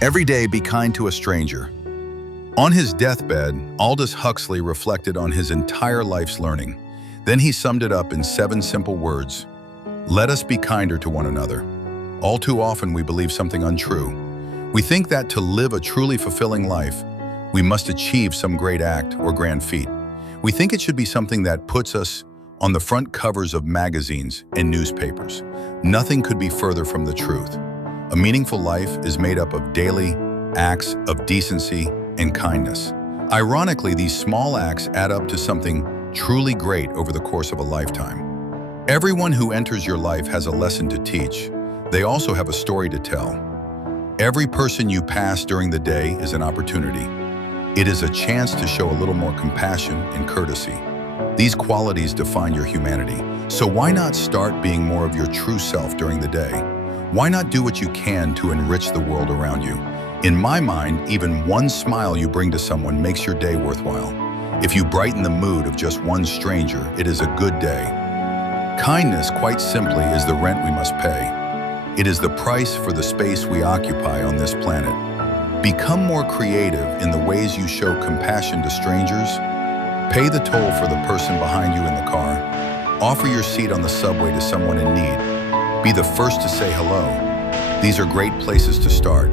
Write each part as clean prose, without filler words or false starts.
Every day, be kind to a stranger. On his deathbed, Aldous Huxley reflected on his entire life's learning. Then he summed it up in 7 simple words. Let us be kinder to one another. All too often, we believe something untrue. We think that to live a truly fulfilling life, we must achieve some great act or grand feat. We think it should be something that puts us on the front covers of magazines and newspapers. Nothing could be further from the truth. A meaningful life is made up of daily acts of decency and kindness. Ironically, these small acts add up to something truly great over the course of a lifetime. Everyone who enters your life has a lesson to teach. They also have a story to tell. Every person you pass during the day is an opportunity. It is a chance to show a little more compassion and courtesy. These qualities define your humanity. So why not start being more of your true self during the day? Why not do what you can to enrich the world around you? In my mind, even one smile you bring to someone makes your day worthwhile. If you brighten the mood of just one stranger, it is a good day. Kindness, quite simply, is the rent we must pay. It is the price for the space we occupy on this planet. Become more creative in the ways you show compassion to strangers. Pay the toll for the person behind you in the car. Offer your seat on the subway to someone in need. Be the first to say hello. These are great places to start.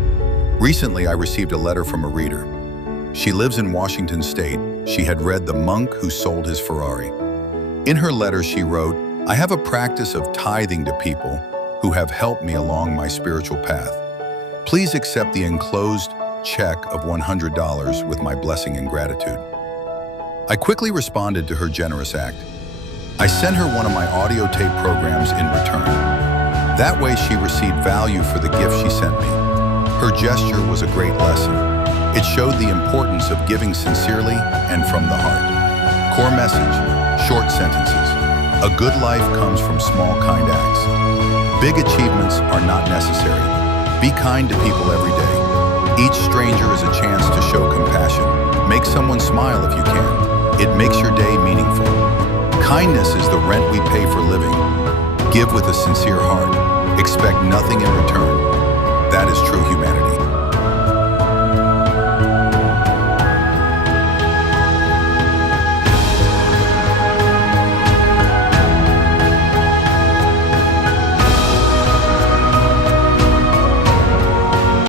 Recently, I received a letter from a reader. She lives in Washington State. She had read The Monk Who Sold His Ferrari. In her letter, she wrote, I have a practice of tithing to people who have helped me along my spiritual path. Please accept the enclosed check of $100 with my blessing and gratitude. I quickly responded to her generous act. I sent her one of my audio tape programs in return. That way she received value for the gift she sent me. Her gesture was a great lesson. It showed the importance of giving sincerely and from the heart. Core message, short sentences. A good life comes from small, kind acts. Big achievements are not necessary. Be kind to people every day. Each stranger is a chance to show compassion. Make someone smile if you can. It makes your day meaningful. Kindness is the rent we pay for living. Give with a sincere heart. Expect nothing in return. That is true humanity.